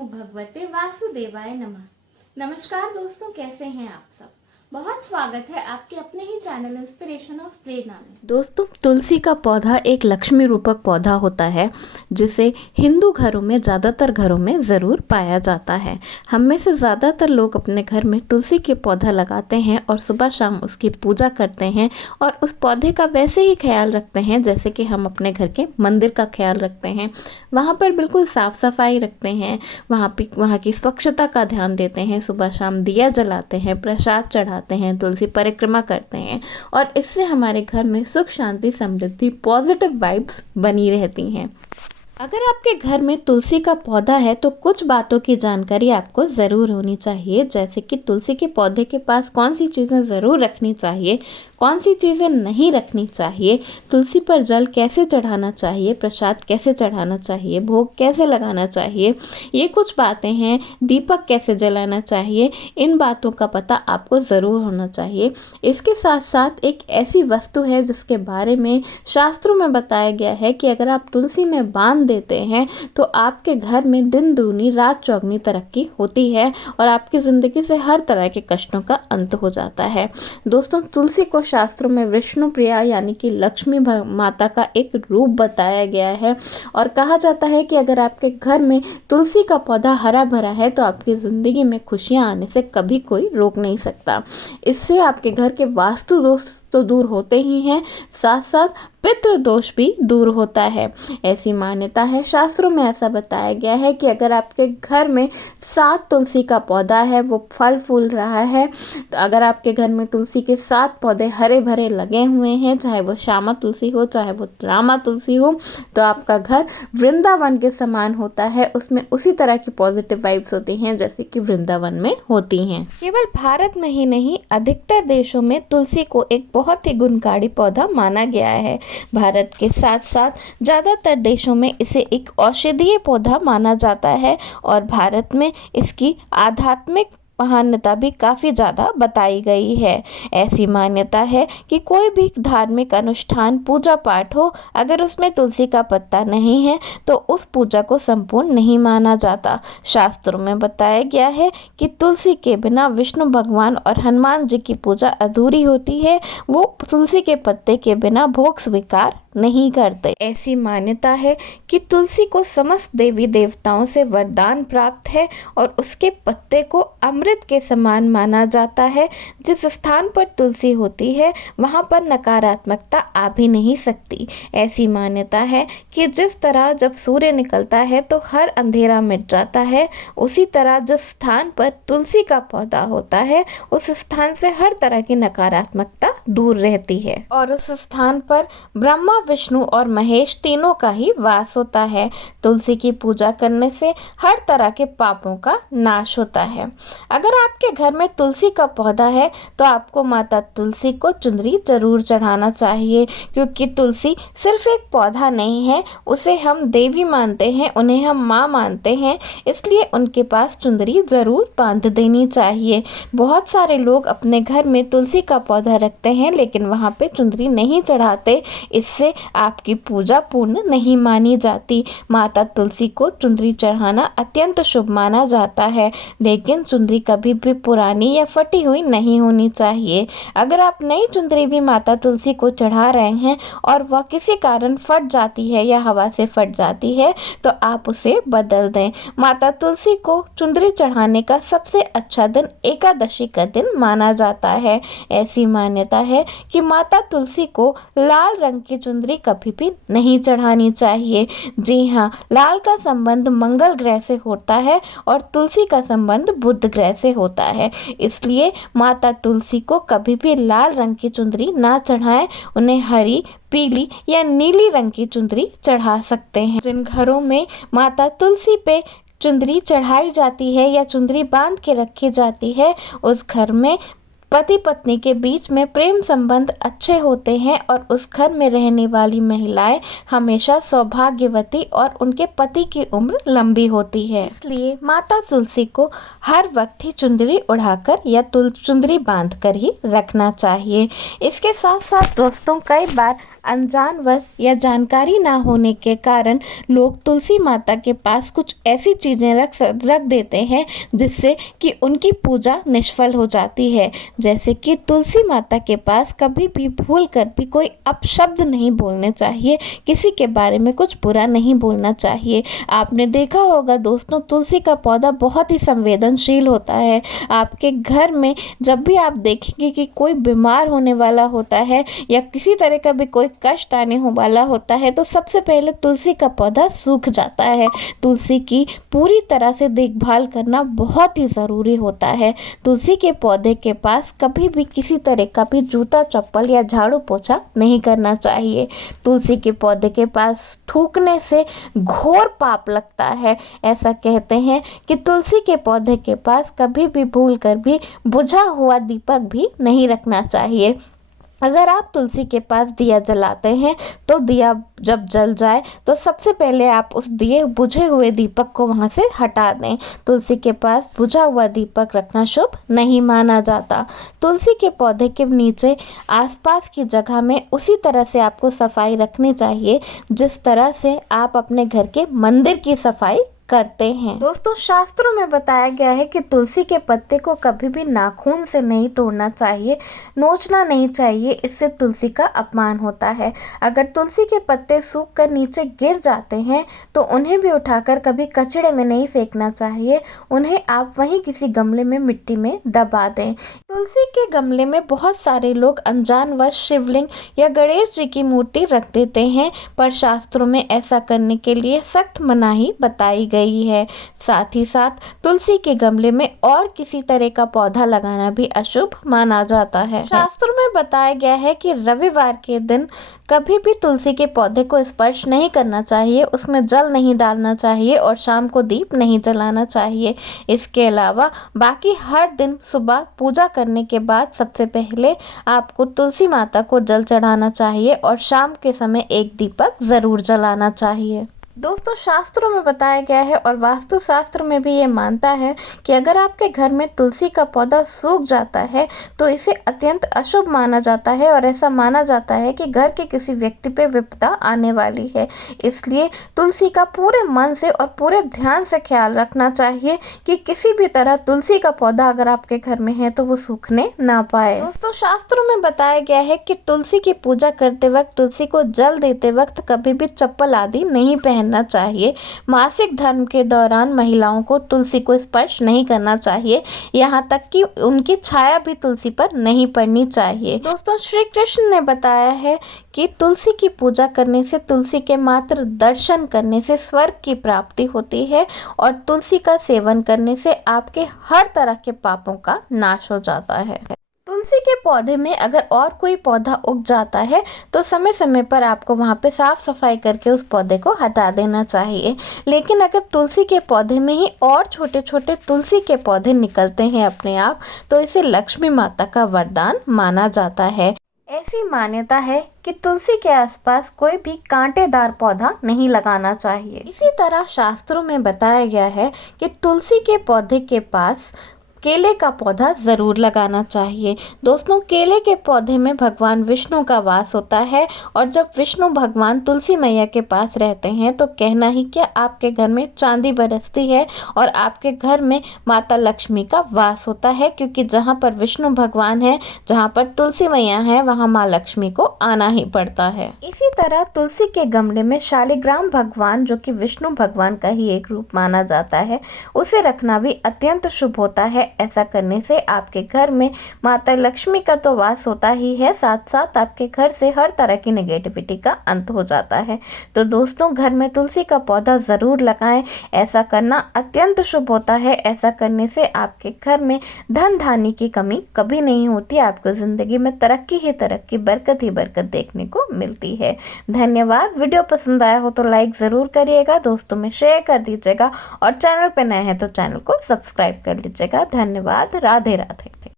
नमो भगवते वासुदेवाय नमः। नमस्कार दोस्तों, कैसे हैं आप सब। बहुत स्वागत है आपके अपने ही चैनल इंस्पिरेशन ऑफ प्रेरणा में। दोस्तों, तुलसी का पौधा एक लक्ष्मी रूपक पौधा होता है जिसे हिंदू घरों में, ज़्यादातर घरों में ज़रूर पाया जाता है। हम में से ज़्यादातर लोग अपने घर में तुलसी के पौधा लगाते हैं और सुबह शाम उसकी पूजा करते हैं और उस पौधे का वैसे ही ख्याल रखते हैं जैसे कि हम अपने घर के मंदिर का ख्याल रखते हैं। वहाँ पर बिल्कुल साफ़ सफाई रखते हैं, वहाँ की स्वच्छता का ध्यान देते हैं, सुबह शाम दिया जलाते हैं, प्रसाद चढ़ाते हैं, तुलसी परिक्रमा करते हैं और इससे हमारे घर में सुख, शांति, समृद्धि, पॉजिटिव वाइब्स बनी रहती हैं। अगर आपके घर में तुलसी का पौधा है तो कुछ बातों की जानकारी आपको ज़रूर होनी चाहिए, जैसे कि तुलसी के पौधे के पास कौन सी चीज़ें ज़रूर रखनी चाहिए, कौन सी चीज़ें नहीं रखनी चाहिए, तुलसी पर जल कैसे चढ़ाना चाहिए, प्रसाद कैसे चढ़ाना चाहिए, भोग कैसे लगाना चाहिए, ये कुछ बातें हैं। दीपक कैसे जलाना चाहिए, इन बातों का पता आपको ज़रूर होना चाहिए। इसके साथ साथ एक ऐसी वस्तु है जिसके बारे में शास्त्रों में बताया गया है कि अगर आप तुलसी में बांध देते हैं तो आपके घर में दिन दूनी रात चौगनी तरक्की होती है और आपकी ज़िंदगी से हर तरह के कष्टों का अंत हो जाता है। दोस्तों, तुलसी को शास्त्रों में विष्णु प्रिया यानी कि लक्ष्मी माता का एक रूप बताया गया है और कहा जाता है कि अगर आपके घर में तुलसी का पौधा हरा भरा है तो आपकी ज़िंदगी में खुशियाँ आने से कभी कोई रोक नहीं सकता। इससे आपके घर के वास्तु दोष तो दूर होते ही हैं, साथ साथ पितृ दोष भी दूर होता है। ऐसी मान्यता है, शास्त्रों में ऐसा बताया गया है कि अगर आपके घर में 7 तुलसी का पौधा है, वो फल फूल रहा है, तो अगर आपके घर में तुलसी के 7 पौधे हरे भरे लगे हुए हैं, चाहे वो श्यामा तुलसी हो, चाहे वो रामा तुलसी हो, तो आपका घर वृंदावन के समान होता है। उसमें उसी तरह की पॉजिटिव वाइब्स होती हैं जैसे कि वृंदावन में होती हैं। केवल भारत में ही नहीं, अधिकतर देशों में तुलसी को एक बहुत ही गुणकारी पौधा माना गया है। भारत के साथ साथ ज़्यादातर देशों में इसे एक औषधीय पौधा माना जाता है और भारत में इसकी आध्यात्मिक महानता भी काफ़ी ज़्यादा बताई गई है। ऐसी मान्यता है कि कोई भी धार्मिक अनुष्ठान, पूजा पाठ हो, अगर उसमें तुलसी का पत्ता नहीं है तो उस पूजा को संपूर्ण नहीं माना जाता। शास्त्रों में बताया गया है कि तुलसी के बिना विष्णु भगवान और हनुमान जी की पूजा अधूरी होती है। वो तुलसी के पत्ते के बिना भोग स्वीकार नहीं करते। ऐसी मान्यता है कि तुलसी को समस्त देवी देवताओं से वरदान प्राप्त है और उसके पत्ते को अमृत के समान माना जाता है। जिस स्थान पर तुलसी होती है वहाँ पर नकारात्मकता आ भी नहीं सकती। ऐसी मान्यता है कि जिस तरह जब सूर्य निकलता है तो हर अंधेरा मिट जाता है, उसी तरह जिस स्थान पर तुलसी का पौधा होता है उस स्थान से हर तरह की नकारात्मकता दूर रहती है और उस स्थान पर ब्रह्मा, विष्णु और महेश तीनों का ही वास होता है। तुलसी की पूजा करने से हर तरह के पापों का नाश होता है। अगर आपके घर में तुलसी का पौधा है तो आपको माता तुलसी को चुनरी जरूर चढ़ाना चाहिए, क्योंकि तुलसी सिर्फ एक पौधा नहीं है, उसे हम देवी मानते हैं, उन्हें हम माँ मानते हैं, इसलिए उनके पास चुनरी जरूर बांध देनी चाहिए। बहुत सारे लोग अपने घर में तुलसी का पौधा रखते हैं लेकिन वहाँ पे चुनरी नहीं चढ़ाते, इससे आपकी पूजा पूर्ण नहीं मानी जाती। माता तुलसी को चुनरी चढ़ाना अत्यंत शुभ माना जाता है, लेकिन चुनरी कभी भी पुरानी या फटी हुई नहीं होनी चाहिए। अगर आप नई चुनरी भी माता तुलसी को चढ़ा रहे हैं और वह किसी कारण फट जाती है या हवा से फट जाती है तो आप उसे बदल दें। माता तुलसी को चुनरी चढ़ाने का सबसे अच्छा दिन एकादशी का दिन माना जाता है। ऐसी मान्यता है कि माता तुलसी को लाल रंग की चुनरी कभी भी नहीं चढ़ानी चाहिए। जी हाँ, लाल का संबंध मंगल ग्रह से होता है और तुलसी का संबंध बुध ग्रह से होता है, इसलिए माता तुलसी को कभी भी लाल रंग की चुनरी ना चढ़ाएं। उन्हें हरी, पीली या नीली रंग की चुनरी चढ़ा सकते हैं। जिन घरों में माता तुलसी पे चुनरी चढ़ाई जाती है या चुनरी बांध के रखी जाती है, उस घर में पति पत्नी के बीच में प्रेम संबंध अच्छे होते हैं और उस घर में रहने वाली महिलाएं हमेशा सौभाग्यवती और उनके पति की उम्र लंबी होती है। इसलिए माता तुलसी को हर वक्त ही चुंदरी उड़ाकर या चुंदरी बांधकर ही रखना चाहिए। इसके साथ साथ दोस्तों, कई बार अनजानवश या जानकारी ना होने के कारण लोग तुलसी माता के पास कुछ ऐसी चीज़ें रख देते हैं जिससे कि उनकी पूजा निष्फल हो जाती है। जैसे कि तुलसी माता के पास कभी भी भूल कर भी कोई अपशब्द नहीं बोलने चाहिए, किसी के बारे में कुछ बुरा नहीं बोलना चाहिए। आपने देखा होगा दोस्तों, तुलसी का पौधा बहुत ही संवेदनशील होता है। आपके घर में जब भी आप देखेंगे कि कोई बीमार होने वाला होता है या किसी तरह का भी कोई कष्ट आने वाला होता है तो सबसे पहले तुलसी का पौधा सूख जाता है। तुलसी की पूरी तरह से देखभाल करना बहुत ही ज़रूरी होता है। तुलसी के पौधे के पास कभी भी किसी तरह का भी जूता चप्पल या झाड़ू पोछा नहीं करना चाहिए। तुलसी के पौधे के पास थूकने से घोर पाप लगता है। ऐसा कहते हैं कि तुलसी के पौधे के पास कभी भी भूल कर भी बुझा हुआ दीपक भी नहीं रखना चाहिए। अगर आप तुलसी के पास दिया जलाते हैं तो दिया जब जल जाए तो सबसे पहले आप उस दिए बुझे हुए दीपक को वहां से हटा दें। तुलसी के पास बुझा हुआ दीपक रखना शुभ नहीं माना जाता। तुलसी के पौधे के नीचे आसपास की जगह में उसी तरह से आपको सफाई रखनी चाहिए जिस तरह से आप अपने घर के मंदिर की सफाई करते हैं। दोस्तों, शास्त्रों में बताया गया है कि तुलसी के पत्ते को कभी भी नाखून से नहीं तोड़ना चाहिए, नोचना नहीं चाहिए, इससे तुलसी का अपमान होता है। अगर तुलसी के पत्ते सूख कर नीचे गिर जाते हैं तो उन्हें भी उठाकर कभी कचड़े में नहीं फेंकना चाहिए, उन्हें आप वहीं किसी गमले में मिट्टी में दबा दें। तुलसी के गमले में बहुत सारे लोग अनजानवश शिवलिंग या गणेश जी की मूर्ति रख देते हैं, पर शास्त्रों में ऐसा करने के लिए सख्त मनाही बताई गई है। साथ ही साथ तुलसी के गमले में और किसी तरह का पौधा लगाना भी अशुभ माना जाता है। शास्त्रों में बताया गया है कि रविवार के दिन कभी भी तुलसी के पौधे को स्पर्श नहीं करना चाहिए, उसमें जल नहीं डालना चाहिए और शाम को दीप नहीं जलाना चाहिए। इसके अलावा बाकी हर दिन सुबह पूजा करने के बाद सबसे पहले आपको तुलसी माता को जल चढ़ाना चाहिए और शाम के समय एक दीपक जरूर जलाना चाहिए। दोस्तों, शास्त्रों में बताया गया है और वास्तु शास्त्र में भी ये मानता है कि अगर आपके घर में तुलसी का पौधा सूख जाता है तो इसे अत्यंत अशुभ माना जाता है और ऐसा माना जाता है कि घर के किसी व्यक्ति पे विपदा आने वाली है। इसलिए तुलसी का पूरे मन से और पूरे ध्यान से ख्याल रखना चाहिए कि किसी भी तरह तुलसी का पौधा अगर आपके घर में है तो वो सूखने ना पाए। दोस्तों, शास्त्रों में बताया गया है कि तुलसी की पूजा करते वक्त, तुलसी को जल देते वक्त कभी भी चप्पल आदि नहीं पहनना चाहिए। मासिक धर्म के दौरान महिलाओं को तुलसी को स्पर्श नहीं करना चाहिए, यहाँ तक कि उनकी छाया भी तुलसी पर नहीं पड़नी चाहिए। दोस्तों, श्री कृष्ण ने बताया है कि तुलसी की पूजा करने से, तुलसी के मात्र दर्शन करने से स्वर्ग की प्राप्ति होती है और तुलसी का सेवन करने से आपके हर तरह के पापों का नाश हो जाता है। तुलसी के पौधे में अगर और कोई पौधा उग जाता है तो समय समय पर आपको वहाँ पे साफ सफाई करके उस पौधे को हटा देना चाहिए। लेकिन अगर तुलसी के पौधे में ही और छोटे छोटे तुलसी के पौधे निकलते हैं अपने आप तो इसे लक्ष्मी माता का वरदान माना जाता है। ऐसी मान्यता है कि तुलसी के आसपास कोई भी कांटेदार पौधा नहीं लगाना चाहिए। इसी तरह शास्त्रों में बताया गया है कि तुलसी के पौधे के पास केले का पौधा ज़रूर लगाना चाहिए। दोस्तों, केले के पौधे में भगवान विष्णु का वास होता है और जब विष्णु भगवान तुलसी मैया के पास रहते हैं तो कहना ही क्या, आपके घर में चांदी बरसती है और आपके घर में माता लक्ष्मी का वास होता है, क्योंकि जहाँ पर विष्णु भगवान है, जहाँ पर तुलसी मैया है, वहाँ माँ लक्ष्मी को आना ही पड़ता है। इसी तरह तुलसी के गमले में शालिग्राम भगवान, जो कि विष्णु भगवान का ही एक रूप माना जाता है, उसे रखना भी अत्यंत शुभ होता है। ऐसा करने से आपके घर में माता लक्ष्मी का तो वास होता ही है, साथ साथ आपके घर से हर तरह की नेगेटिविटी का अंत हो जाता है। तो दोस्तों, घर में तुलसी का पौधा ज़रूर लगाएं, ऐसा करना अत्यंत शुभ होता है। ऐसा करने से आपके घर में धन धान्य की कमी कभी नहीं होती, आपको ज़िंदगी में तरक्की ही तरक्की, बरकत ही बरकत देखने को मिलती है। धन्यवाद। वीडियो पसंद आया हो तो लाइक ज़रूर करिएगा, दोस्तों में शेयर कर दीजिएगा और चैनल पर नए हैं तो चैनल को सब्सक्राइब कर लीजिएगा। धन्यवाद। राधे राधे।